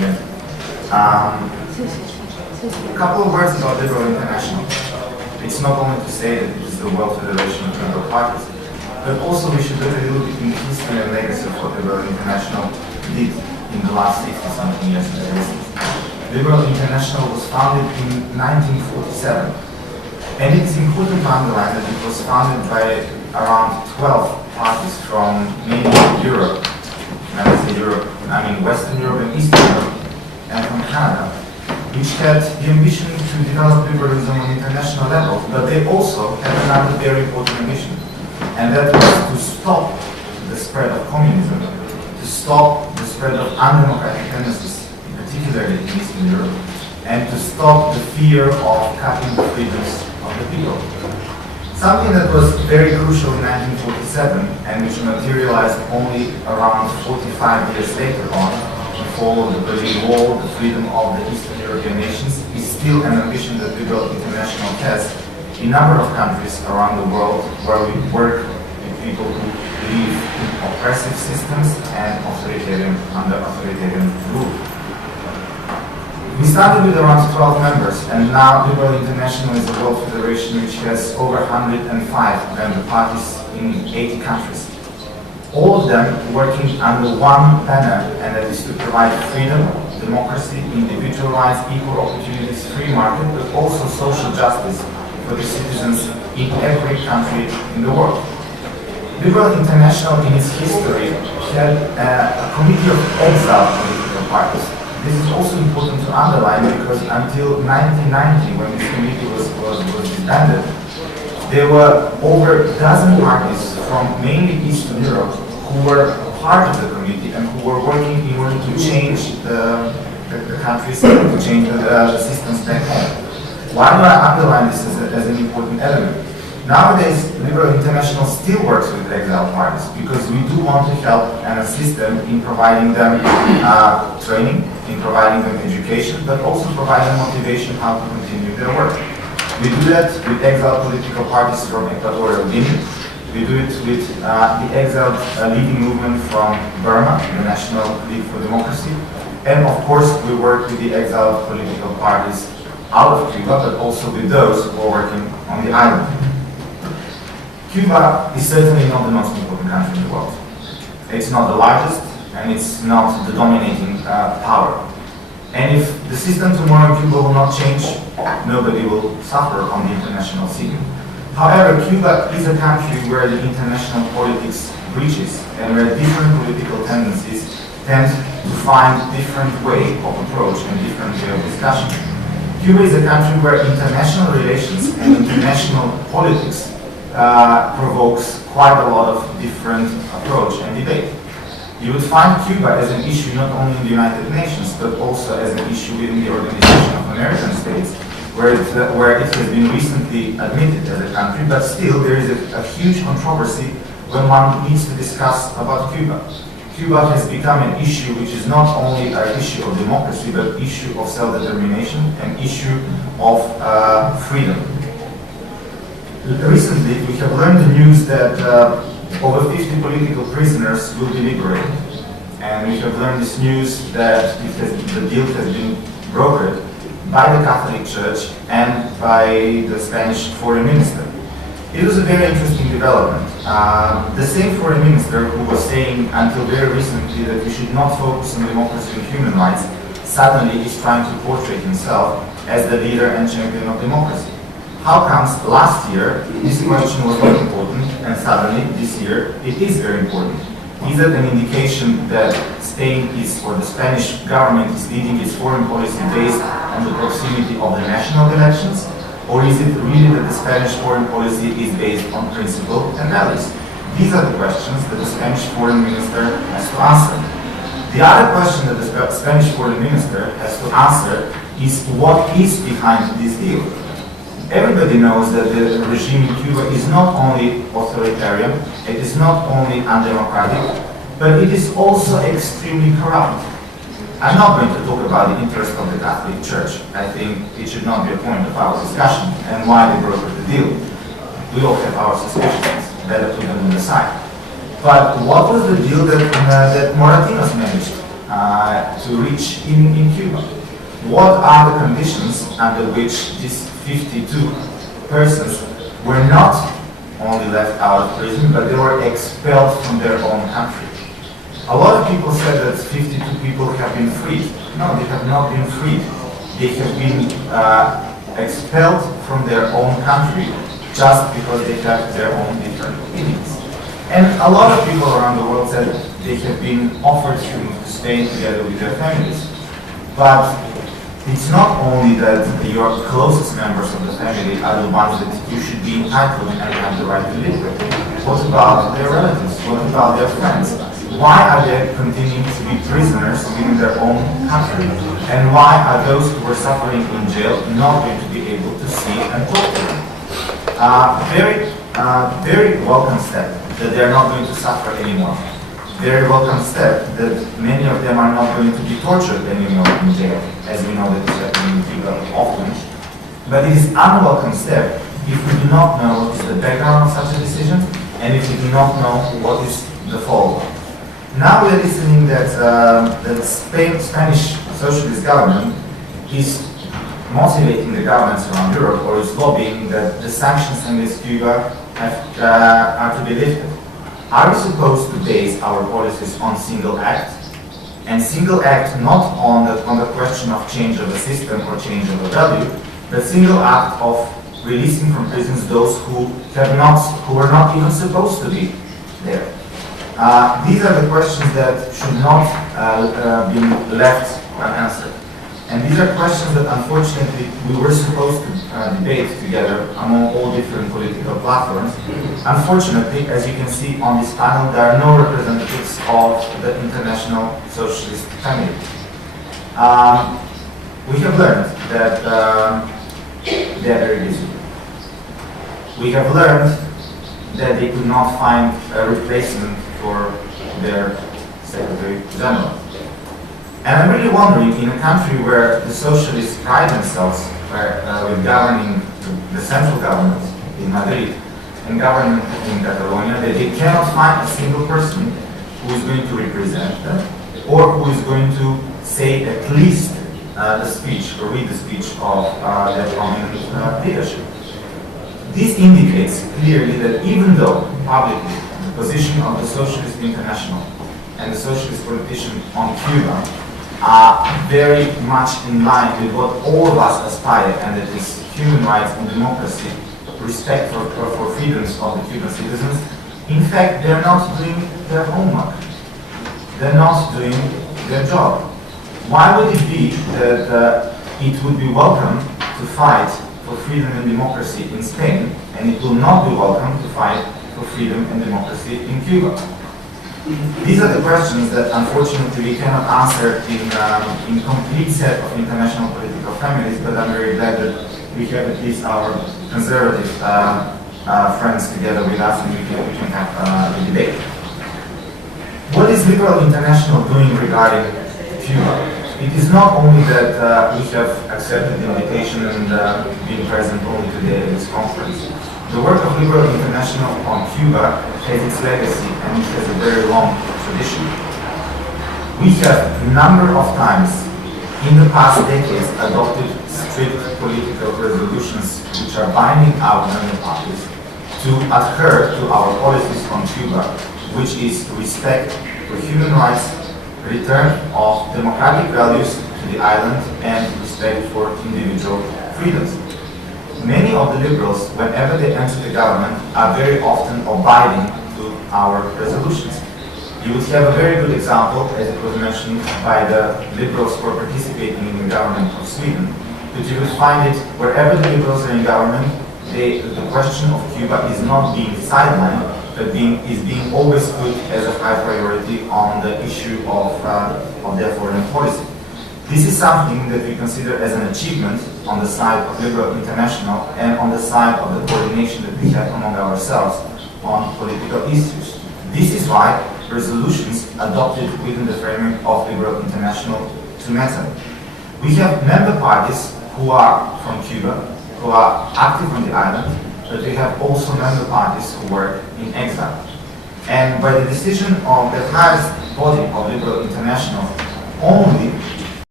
name it. A couple of words about Liberal International. It's not only to say that it is the World Federation of Liberal Parties, but also we should look a little bit in the history and legacy of what Liberal International did in the last 60-something years of existence. Liberal International was founded in 1947, and it is important to underline that it was founded by around 12 parties from mainly Europe. When I say Europe, I mean Western Europe and Eastern Europe, and from Canada, which had the ambition to develop liberalism on international level, but they also had another very important ambition, and that was to stop the spread of communism, to stop the spread of undemocratic tendencies, particularly in Eastern Europe, and to stop the fear of cutting the freedoms of the people. Something that was very crucial in 1947, and which materialized only around 45 years later on, before the Berlin Wall, the freedom of the Eastern European nations, is still an ambition that Liberal International has in a number of countries around the world where we work with people who live in oppressive systems and under authoritarian rule. We started with around 12 members, and now Liberal International is a world federation which has over 105 member parties in 80 countries. All of them working under one banner, and that is to provide freedom, democracy, individual rights, equal opportunities, free market, but also social justice for the citizens in every country in the world. Liberal International in its history had a committee of exiled political parties. This is also important to underline because until 1990, when this committee was disbanded, there were over a dozen parties from mainly Eastern Europe who were part of the committee and who were working in order to change the countries, to change the systems back home. Why do I underline this as an important element? Nowadays, Liberal International still works with exiled parties because we do want to help and assist them in providing them training, in providing them education, but also providing motivation how to continue their work. We do that with exiled political parties from Equatorial Guinea. We do it with the exiled leading movement from Burma, the National League for Democracy. And of course, we work with the exiled political parties out of Cuba, but also with those who are working on the island. Cuba is certainly not the most important country in the world. It's not the largest, and it's not the dominating power. And if the system tomorrow in Cuba will not change, nobody will suffer on the international scene. However, Cuba is a country where the international politics breaches and where different political tendencies tend to find different way of approach and different way of discussion. Cuba is a country where international relations and international politics provokes quite a lot of different approach and debate. You would find Cuba as an issue not only in the United Nations, but also as an issue within the Organization of American States, where it has been recently admitted as a country, but still there is a huge controversy when one needs to discuss about Cuba. Cuba has become an issue which is not only an issue of democracy, but issue of self-determination, an issue of freedom. Recently, we have learned the news that over 50 political prisoners will be liberated. And we have learned this news that the deal has been brokered by the Catholic Church and by the Spanish foreign minister. It was a very interesting development. The same foreign minister who was saying until very recently that we should not focus on democracy and human rights, suddenly is trying to portray himself as the leader and champion of democracy. How comes last year this question was not important and suddenly this year it is very important? Is it an indication that Spain is, or the Spanish government is leading its foreign policy based on the proximity of the national elections? Or is it really that the Spanish foreign policy is based on principle and values? These are the questions that the Spanish foreign minister has to answer. The other question that the Spanish foreign minister has to answer is what is behind this deal? Everybody knows that the regime in Cuba is not only authoritarian, it is not only undemocratic, but it is also extremely corrupt. I'm not going to talk about the interest of the Catholic Church. I think it should not be a point of our discussion and why they brokered the deal. We all have our suspicions, better put them on the side. But what was the deal that Moratinos managed? to reach in Cuba? What are the conditions under which these 52 persons were not only left out of prison, but they were expelled from their own country? A lot of people said that 52 people have been freed. No, they have not been freed. They have been expelled from their own country just because they have their own different opinions. And a lot of people around the world said they have been offered to stay together with their families. But it's not only that your closest members of the family are the ones that you should be entitled and have the right to live with. What about their relatives? What about their friends? Why are they continuing to be prisoners within their own country? And why are those who were suffering in jail not going to be able to see and talk to them? Very welcome step that they are not going to suffer anymore. Very welcome step that many of them are not going to be tortured anymore in jail, as we know that is happening in Cuba often. But it is unwelcome step if we do not know what is the background of such a decision and if we do not know what is the fall. Now we are listening that the Spanish socialist government is motivating the governments around Europe, or is lobbying that the sanctions against Cuba are to be lifted. Are we supposed to base our policies on single act? And single act not on the question of change of a system or change of a value, but single act of releasing from prisons those who were not even supposed to be there. These are the questions that should not be left unanswered. And these are questions that unfortunately we were supposed to debate together among all different political platforms. Unfortunately, as you can see on this panel, there are no representatives of the international socialist family. We have learned that they are very busy. We have learned that they could not find a replacement for their Secretary General. And I'm really wondering, in a country where the socialists pride themselves with governing the central government in Madrid and government in Catalonia, that they cannot find a single person who is going to represent them or who is going to say at least the speech or read the speech of their prominent leadership. This indicates clearly that even though publicly the position of the Socialist International and the socialist politician on Cuba are very much in line with what all of us aspire, and that is human rights and democracy, respect for freedoms of the Cuban citizens, in fact, they're not doing their homework. They're not doing their job. Why would it be that it would be welcome to fight for freedom and democracy in Spain, and it will not be welcome to fight for freedom and democracy in Cuba? These are the questions that unfortunately we cannot answer in complete set of international political families, but I'm very glad that we have at least our conservative friends together with us, and we can have a debate. What is Liberal International doing regarding Cuba? It is not only that we have accepted the invitation and been present only today at this conference. The work of Liberal International on Cuba has its legacy, and it has a very long tradition. We have a number of times in the past decades adopted strict political resolutions which are binding our member parties to adhere to our policies on Cuba, which is respect for human rights, return of democratic values to the island, and respect for individual freedoms. Many of the liberals, whenever they enter the government, are very often abiding to our resolutions. You would have a very good example, as it was mentioned, by the liberals who are participating in the government of Sweden. But you would find it wherever the liberals are in government, the question of Cuba is not being sidelined, but is being always put as a high priority on the issue of their foreign policy. This is something that we consider as an achievement on the side of Liberal International and on the side of the coordination that we have among ourselves on political issues. This is why resolutions adopted within the framework of Liberal International to matter. We have member parties who are from Cuba, who are active on the island, but we have also member parties who work in exile. And by the decision of the highest body of Liberal International only